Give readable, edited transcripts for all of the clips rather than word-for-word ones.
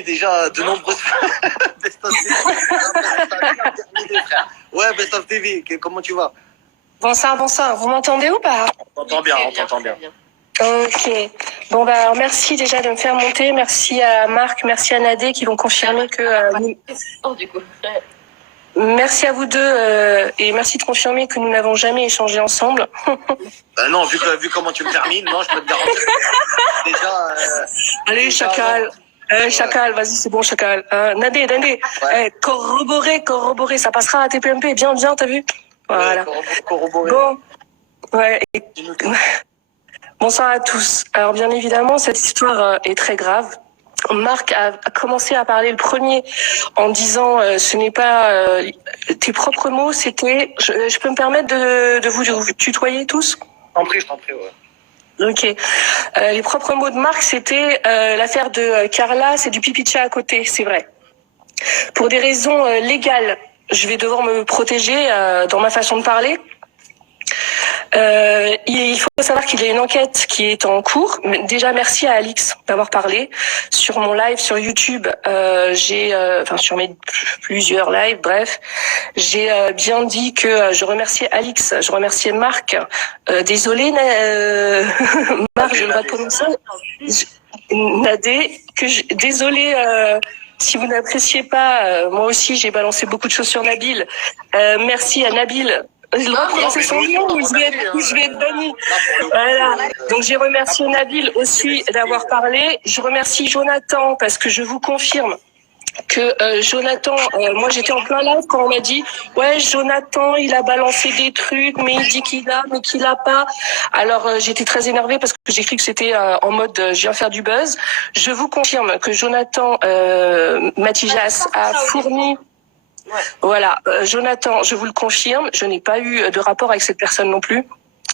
déjà de nombreuses fois. Best of TV. Ouais, Best of TV, comment tu vas? Bonsoir, bonsoir. Vous m'entendez ou pas? On t'entend bien, on t'entend bien. Ok. Bon, bah, alors, merci déjà de me faire monter. Merci à Marc, merci à Nadé qui vont confirmer que... du coup. Merci à vous deux et merci de confirmer que nous n'avons jamais échangé ensemble. Non, vu comment tu me termines, non, je peux te garantir. Déjà... Allez, chacal. Chacal, vas-y, c'est bon, chacal. Nadé, ouais. Corroborer, ça passera à TPMP. Bien, t'as vu? Voilà. Corroborer. Bon, ouais. Bonsoir à tous. Alors, bien évidemment, cette histoire est très grave. Marc a commencé à parler le premier en disant ce n'est pas tes propres mots, c'était... Je peux me permettre de vous tutoyer tous? Je t'en prie, ouais. Ok. Les propres mots de Marc, c'était l'affaire de Carla, c'est du pipi de chat à côté, c'est vrai. Pour des raisons légales, je vais devoir me protéger dans ma façon de parler. Il faut savoir qu'il y a une enquête qui est en cours. Déjà, merci à Alix d'avoir parlé sur mon live sur YouTube. Sur mes plusieurs lives, bref, j'ai bien dit que je remerciais Alix, je remerciais Marc. Désolé, Marc, je le prononcer. Nadé, désolé. Si vous n'appréciez pas, moi aussi j'ai balancé beaucoup de choses sur Nabil. Merci à Nabil. Je le prononcer son nom ou je vais être banni. Voilà. Donc j'ai remercié Nabil aussi d'avoir parlé. Je remercie Jonathan parce que je vous confirme que Jonathan, moi j'étais en plein live quand on m'a dit ouais Jonathan il a balancé des trucs mais il dit qu'il a mais qu'il a pas. Alors j'étais très énervée parce que j'ai cru que c'était en mode je viens faire du buzz. Je vous confirme que Jonathan Matijas a fourni. Ouais. Voilà, Jonathan, je vous le confirme, je n'ai pas eu de rapport avec cette personne non plus.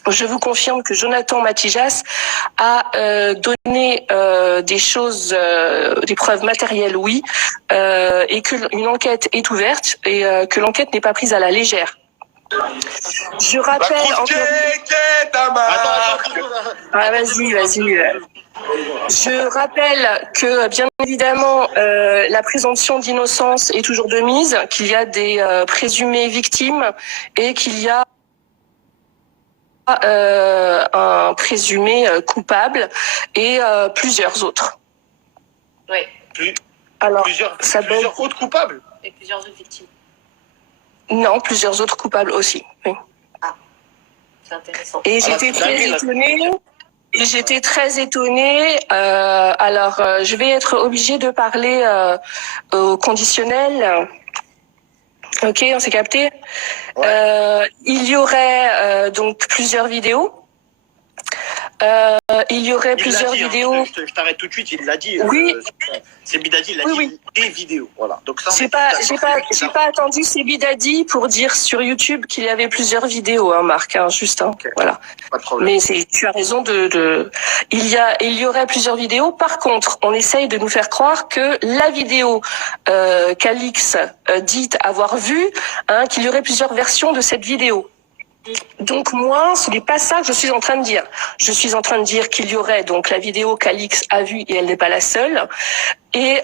Je vous confirme que Jonathan Matijas a donné des choses, des preuves matérielles, oui, et qu'une enquête est ouverte et que l'enquête n'est pas prise à la légère. Je rappelle... Vas-y. Je rappelle que, bien évidemment, la présomption d'innocence est toujours de mise, qu'il y a des présumées victimes et qu'il y a un présumé coupable et plusieurs autres. Oui. Alors, plusieurs autres coupables et plusieurs autres victimes. Non, plusieurs autres coupables aussi. Oui. Ah, c'est intéressant. Et j'étais très étonnée. Alors, je vais être obligée de parler au conditionnel. Ok, on s'est capté. Ouais. Il y aurait donc plusieurs vidéos. Il y aurait plusieurs vidéos. Je t'arrête tout de suite, il l'a dit. Oui. C'est Bidadi, il a dit des vidéos. Voilà. Donc ça, j'ai pas attendu Sebidadi pour dire sur YouTube qu'il y avait plusieurs vidéos, hein, Marc, hein, juste, hein, okay. Voilà. Pas de problème. Mais tu as raison il y aurait plusieurs vidéos. Par contre, on essaye de nous faire croire que la vidéo qu'Alix dit avoir vue, hein, qu'il y aurait plusieurs versions de cette vidéo. Donc moi, ce n'est pas ça que je suis en train de dire. Je suis en train de dire qu'il y aurait donc la vidéo qu'Alix a vue et elle n'est pas la seule. Et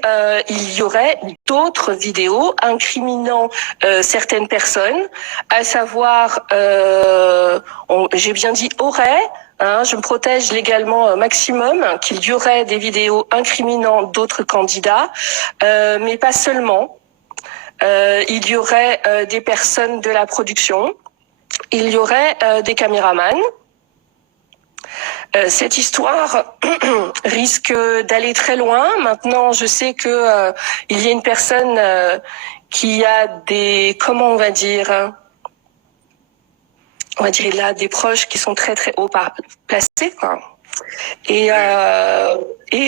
il y aurait d'autres vidéos incriminant certaines personnes, à savoir, j'ai bien dit aurait. Hein, je me protège légalement maximum qu'il y aurait des vidéos incriminant d'autres candidats, mais pas seulement. Il y aurait des personnes de la production. Il y aurait des caméramans. Cette histoire risque d'aller très loin. Maintenant, je sais que il y a une personne qui a des, comment on va dire là des proches qui sont très très haut placés, quoi. Et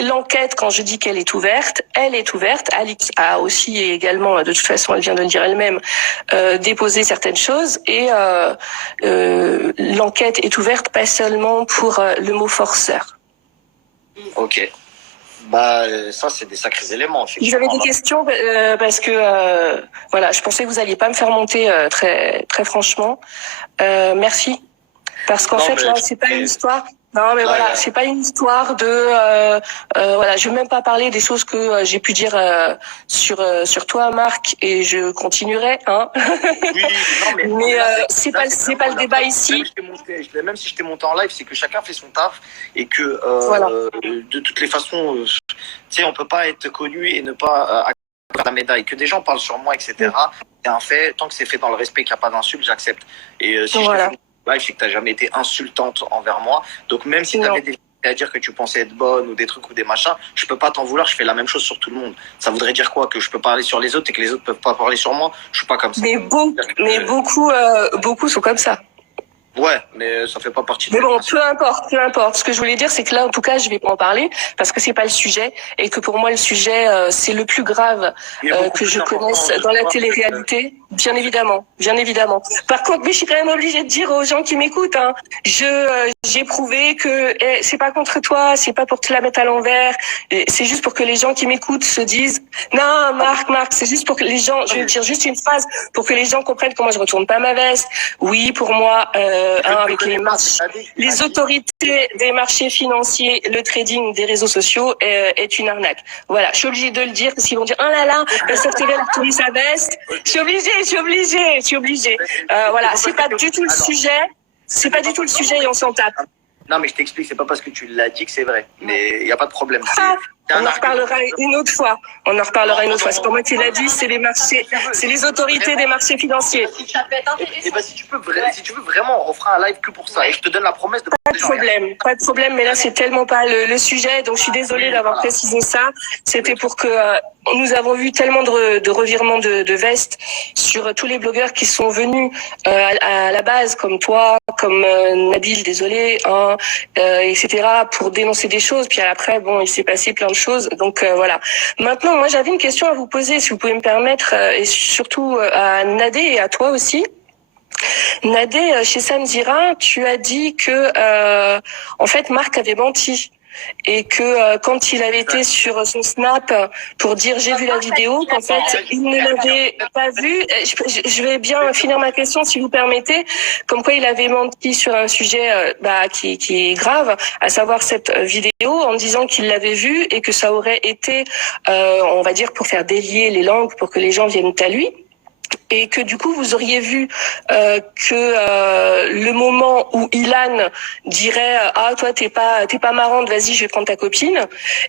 l'enquête, quand je dis qu'elle est ouverte, elle est ouverte. Alix a aussi également, de toute façon, elle vient de le dire elle-même, déposé certaines choses. Et l'enquête est ouverte pas seulement pour le mot forceur. Ok. Bah ça c'est des sacrés éléments. Vous avez des questions parce que voilà, je pensais que vous alliez pas me faire monter très très franchement. Merci. Parce qu'en fait là, c'est pas une histoire. Non, mais voilà, c'est pas une histoire de voilà, je vais même pas parler des choses que j'ai pu dire sur toi, Marc, et je continuerai, hein. Oui, non, mais c'est pas le débat ici. Même si je t'ai monté en live, c'est que chacun fait son taf et que Voilà. de toutes les façons, tu sais, on peut pas être connu et ne pas accorder la médaille. Que des gens parlent sur moi, etc. C'est un fait. Tant que c'est fait dans le respect, qu'il n'y a pas d'insulte, j'accepte. Et si Voilà. je te fais live, c'est que tu n'as jamais été insultante envers moi. Donc même si tu avais des à dire que tu pensais être bonne ou des trucs ou des machins, je peux pas t'en vouloir, je fais la même chose sur tout le monde. Ça voudrait dire quoi? Que je peux parler sur les autres et que les autres peuvent pas parler sur moi? Je suis pas comme ça. Mais beaucoup sont comme ça. Ouais, mais ça fait pas partie de Mais bon, peu importe. Ce que je voulais dire, c'est que là, en tout cas, je vais pas en parler parce que c'est pas le sujet et que pour moi, le sujet, c'est le plus grave que je connaisse dans la télé-réalité. Bien évidemment. Par contre, mais je suis quand même obligée de dire aux gens qui m'écoutent, hein, j'ai prouvé que c'est pas contre toi, c'est pas pour te la mettre à l'envers, c'est juste pour que les gens qui m'écoutent se disent non, Marc, c'est juste pour que les gens, je vais dire juste une phrase pour que les gens comprennent comment je retourne pas ma veste. Oui, pour moi, avec les autorités des marchés financiers, le trading des réseaux sociaux est une arnaque. Voilà, je suis obligée de le dire parce qu'ils vont dire oh là là, Best of TV a retourné sa veste. Je suis obligée. Voilà, c'est pas du tout le sujet. C'est pas du tout le sujet et on s'en tape. Non, mais je t'explique, c'est pas parce que tu l'as dit que c'est vrai. Mais il y a pas de problème. On en reparlera une autre fois. C'est pas moi qui l'a dit, c'est les marchés, c'est les autorités des marchés financiers. Et bah, si tu veux vraiment, on fera un live que pour ça. Et je te donne la promesse de pas de problème, mais là c'est tellement pas le sujet, donc je suis désolée d'avoir précisé ça. C'était pour que nous avons vu tellement de revirements de veste sur tous les blogueurs qui sont venus à la base, comme toi, comme Nabil, désolé, hein, etc., pour dénoncer des choses. Puis après, bon, il s'est passé plein de choses. Donc voilà. Maintenant, moi j'avais une question à vous poser, si vous pouvez me permettre, et surtout à Nadé et à toi aussi. Nadé, chez Samzira, tu as dit que en fait Marc avait menti et que quand il avait été sur son Snap pour dire j'ai vu la vidéo, qu'en fait il ne l'avait pas vue. Je vais bien finir ma question si vous permettez. Comme quoi il avait menti sur un sujet qui est grave, à savoir cette vidéo, en disant qu'il l'avait vue et que ça aurait été, on va dire, pour faire délier les langues, pour que les gens viennent à lui. Et que du coup vous auriez vu que le moment où Ilan dirait ah toi t'es pas marrante, vas-y je vais prendre ta copine,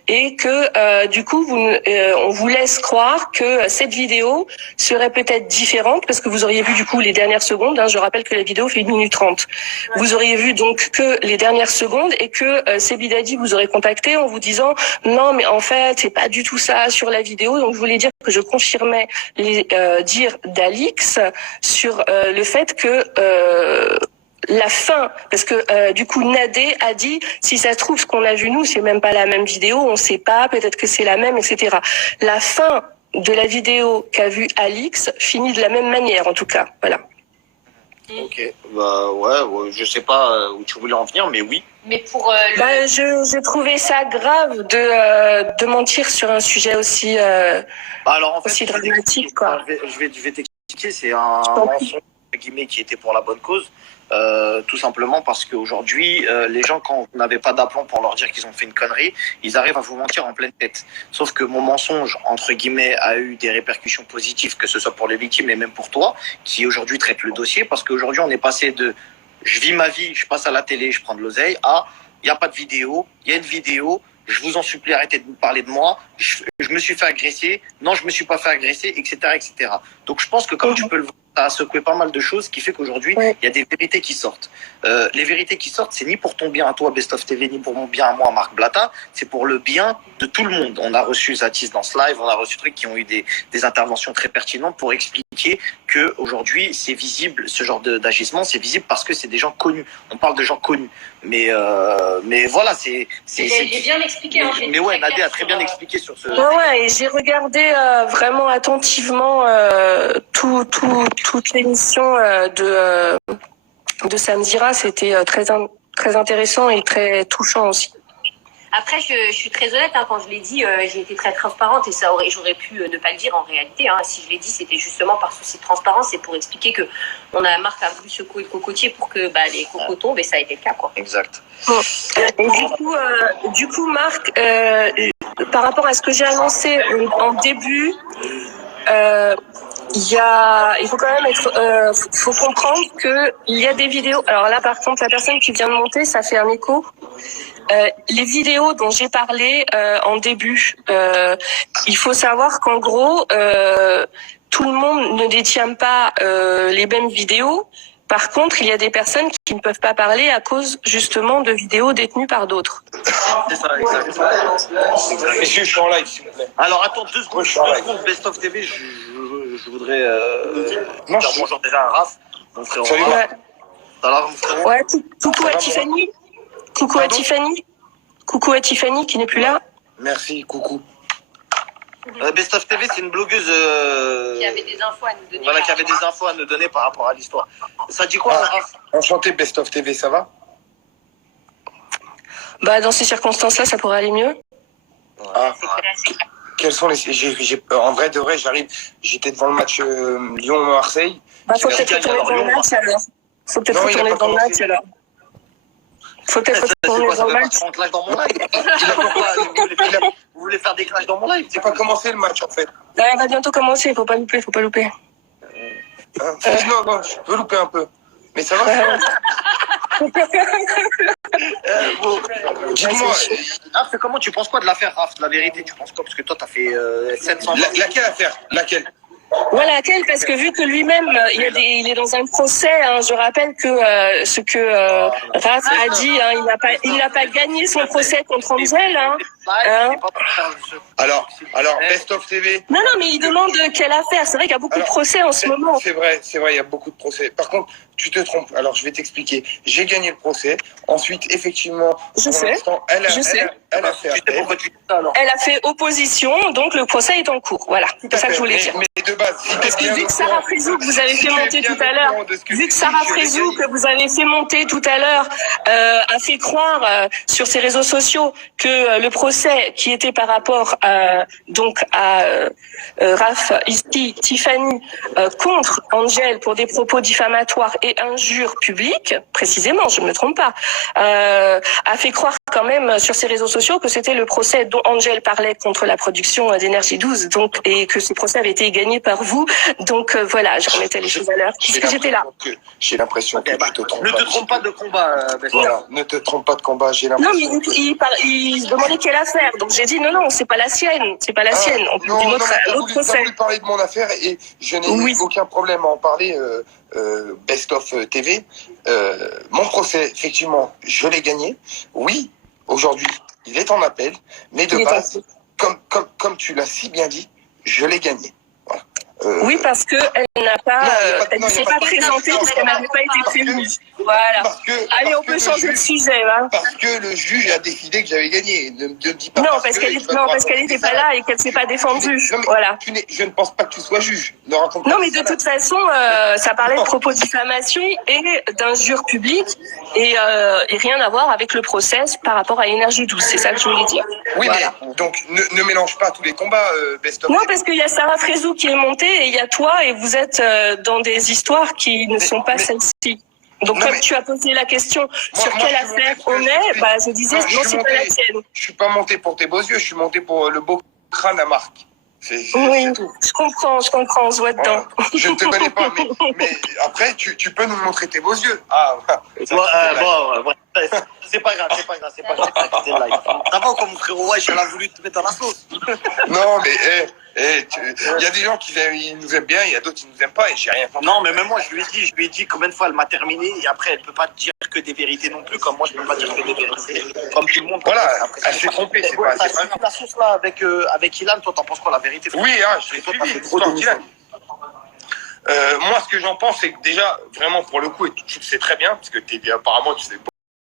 et que du coup on vous laisse croire que cette vidéo serait peut-être différente parce que vous auriez vu du coup les dernières secondes, hein, je rappelle que la vidéo fait 1 minute 30. Vous auriez vu donc que les dernières secondes et que Sebi Dadi vous aurait contacté en vous disant non mais en fait c'est pas du tout ça sur la vidéo. Donc je voulais dire que je confirmais les dires d'Alix sur le fait que la fin, parce que du coup Nadé a dit si ça se trouve ce qu'on a vu nous c'est même pas la même vidéo, on sait pas, peut-être que c'est la même, etc. La fin de la vidéo qu'a vue Alix finit de la même manière en tout cas, voilà. Ok, bah ouais, je sais pas où tu voulais en venir, mais oui. Mais pour j'ai trouvé ça grave de mentir sur un sujet aussi alors, en fait, aussi dramatique quoi. Je vais t'expliquer, c'est un mensonge entre guillemets qui était pour la bonne cause. Tout simplement parce qu'aujourd'hui, les gens, quand vous n'avez pas d'aplomb pour leur dire qu'ils ont fait une connerie, ils arrivent à vous mentir en pleine tête. Sauf que mon mensonge, entre guillemets, a eu des répercussions positives, que ce soit pour les victimes et même pour toi, qui aujourd'hui traite le dossier, parce qu'aujourd'hui, on est passé de je vis ma vie, je passe à la télé, je prends de l'oseille, à il n'y a pas de vidéo, il y a une vidéo, je vous en supplie, arrêtez de me parler de moi, je me suis fait agresser, non, je me suis pas fait agresser, etc., etc. Donc je pense que comme tu peux le voir, ça a secoué pas mal de choses, ce qui fait qu'aujourd'hui, il y a des vérités qui sortent. Les vérités qui sortent, c'est ni pour ton bien à toi, Best of TV, ni pour mon bien à moi, Marc Blatta, c'est pour le bien de tout le monde. On a reçu Zatis dans ce live, on a reçu trucs qui ont eu des interventions très pertinentes pour expliquer que aujourd'hui c'est visible, ce genre d'agissement, c'est visible parce que c'est des gens connus. On parle de gens connus. Mais voilà, c'est bien expliqué. Mais ouais, Nadé a très bien expliqué sur ce. Ouais, et j'ai regardé vraiment attentivement toute l'émission de Samzira. C'était très intéressant et très touchant aussi. Après, je suis très honnête, hein, quand je l'ai dit, j'ai été très transparente et j'aurais pu ne pas le dire en réalité. Hein. Si je l'ai dit, c'était justement par souci de transparence et pour expliquer que Marc a voulu secouer le cocotier pour que les cocos tombent et ça a été le cas, quoi. Exact. Bon. Et du coup, Marc, par rapport à ce que j'ai annoncé en début, il faut quand même faut comprendre que il y a des vidéos. Alors là, par contre, la personne qui vient de monter, ça fait un écho. Les vidéos dont j'ai parlé en début, il faut savoir qu'en gros, tout le monde ne détient pas les mêmes vidéos. Par contre, il y a des personnes qui ne peuvent pas parler à cause justement de vidéos détenues par d'autres. C'est ça, exact. Messieurs, je suis en live, s'il vous plaît. Alors attends 2 secondes, Best of TV, je voudrais Non, dire bonjour déjà à Raph, mon frère. Salut, Ouais. Ça va, mon frère? Ouais, coucou à Tiffany. Coucou à Tiffany. Coucou à Tiffany qui n'est plus là. Merci, coucou. Best of TV, c'est une blogueuse Qui avait des infos à nous donner. voilà, qui avait des infos à nous donner par rapport à l'histoire. Ça dit quoi, Raph? Enchanté, Best of TV, ça va? Bah, dans ces circonstances-là, ça pourrait aller mieux. Ah, C'est classique. quels sont en vrai de vrai, j'étais devant le match Lyon-Marseille. Bah, faut Tu peut-être gagnes retourner alors, dans le Lyon, match alors. Faut peut-être Non, il a retourner pas dans le commencé. match alors. Faut peut-être C'est retourner quoi, ça dans veut le pas match. faire un clash dans mon live? Vous voulez faire des clashs dans mon live? C'est pas commencé le match en fait. Ouais, elle va bientôt commencer, faut pas louper. Hein non, je peux louper un peu. Mais ça va? Bon. Dis-moi, Raph, comment tu penses quoi de l'affaire, Raph? La vérité, tu penses quoi? Parce que toi, t'as fait 700... laquelle affaire? Laquelle? Voilà, laquelle, parce que vu que lui-même, il est dans un procès, hein, je rappelle que ce que Raph a dit, hein, il n'a pas gagné son procès contre Angel. Hein. Alors, Best of TV. Non, mais il demande quelle affaire. C'est vrai qu'il y a beaucoup de procès en ce moment. C'est vrai, il y a beaucoup de procès. Par contre, tu te trompes. Alors, je vais t'expliquer. J'ai gagné le procès. Ensuite, effectivement, Je sais. elle a fait Tu sais pourquoi tu dis ça, alors? Elle a fait opposition, donc le procès est en cours. Voilà, c'est ça que je voulais dire. Mais de base, si Parce que vu que Sarah Frézou que vous avez fait monter tout à l'heure, a fait croire sur ses réseaux sociaux que le procès qui était par rapport à Raph, ici, Tiffany, contre Angel pour des propos diffamatoires et injures publiques, précisément, je ne me trompe pas, a fait croire quand même sur ses réseaux sociaux que c'était le procès dont Angel parlait contre la production d'Énergie 12, donc, et que ce procès avait été gagné par vous. Donc voilà, je remettais les choses à l'heure, puisque j'étais là. J'ai l'impression que tu te trompes. Ne te trompe pas de combat, Voilà, ne te trompe pas de combat, j'ai Non, l'impression. mais il se demandait quelle affaire. Donc j'ai dit non, c'est pas la sienne. C'est pas la sienne. On peut une autre t'as procès. voulu parler de mon affaire et je n'ai Oui. aucun problème à en parler. Best of TV. Mon procès, effectivement, je l'ai gagné. Oui, aujourd'hui, il est en appel, mais de base, comme tu l'as si bien dit, je l'ai gagné. Voilà. Oui, parce que elle n'a pas, elle ne s'est pas présentée parce qu'elle n'avait pas été prévenue. Voilà. Allez, on peut changer de sujet, hein. Parce que le juge a décidé que j'avais gagné. Ne me dis pas. Non, parce qu'elle n'était pas là et qu'elle s'est pas défendue. Non, mais Voilà. je ne pense pas que tu sois juge. Ne raconte pas Non, mais ça. de toute façon, ça parlait de propos de diffamation et d'injures publiques et rien à voir avec le procès par rapport à Énergie 12. C'est ça que je voulais dire. Oui, Voilà. mais donc ne mélange pas tous les combats, Best of. Non, parce qu'il y a Sarah Frézou qui est montée et il y a toi et vous êtes dans des histoires qui ne sont pas celles-ci. Donc, comme tu as posé la question sur quelle affaire on est, bah, je disais, non, c'est pas la tienne. Je suis pas monté pour tes beaux yeux, je suis monté pour le beau crâne à Marc. Oui, je comprends, on se voit dedans. Voilà. Je ne te connais pas, mais après, tu peux nous montrer tes beaux yeux. Ah, c'est pas grave, c'est le live. Ça va comme mon frérot, ouais, elle a voulu te mettre dans la sauce. Non, mais il y a des gens qui nous aiment bien, il y a d'autres qui nous aiment pas, et j'ai rien compris. Non, mais même moi, je lui ai dit combien de fois elle m'a terminé, et après, elle peut pas dire que des vérités non plus, comme moi, je peux pas dire que des vérités. Comme tout le monde. Voilà, après, elle s'est trompée, c'est pas grave. La sauce là avec Ilan, toi, t'en penses quoi, la vérité? Oui, je l'ai suivi, l'histoire d'Ilan. Moi, ce que j'en pense, c'est que déjà, vraiment, pour le coup, et tu le sais très bien, parce que apparemment, tu sais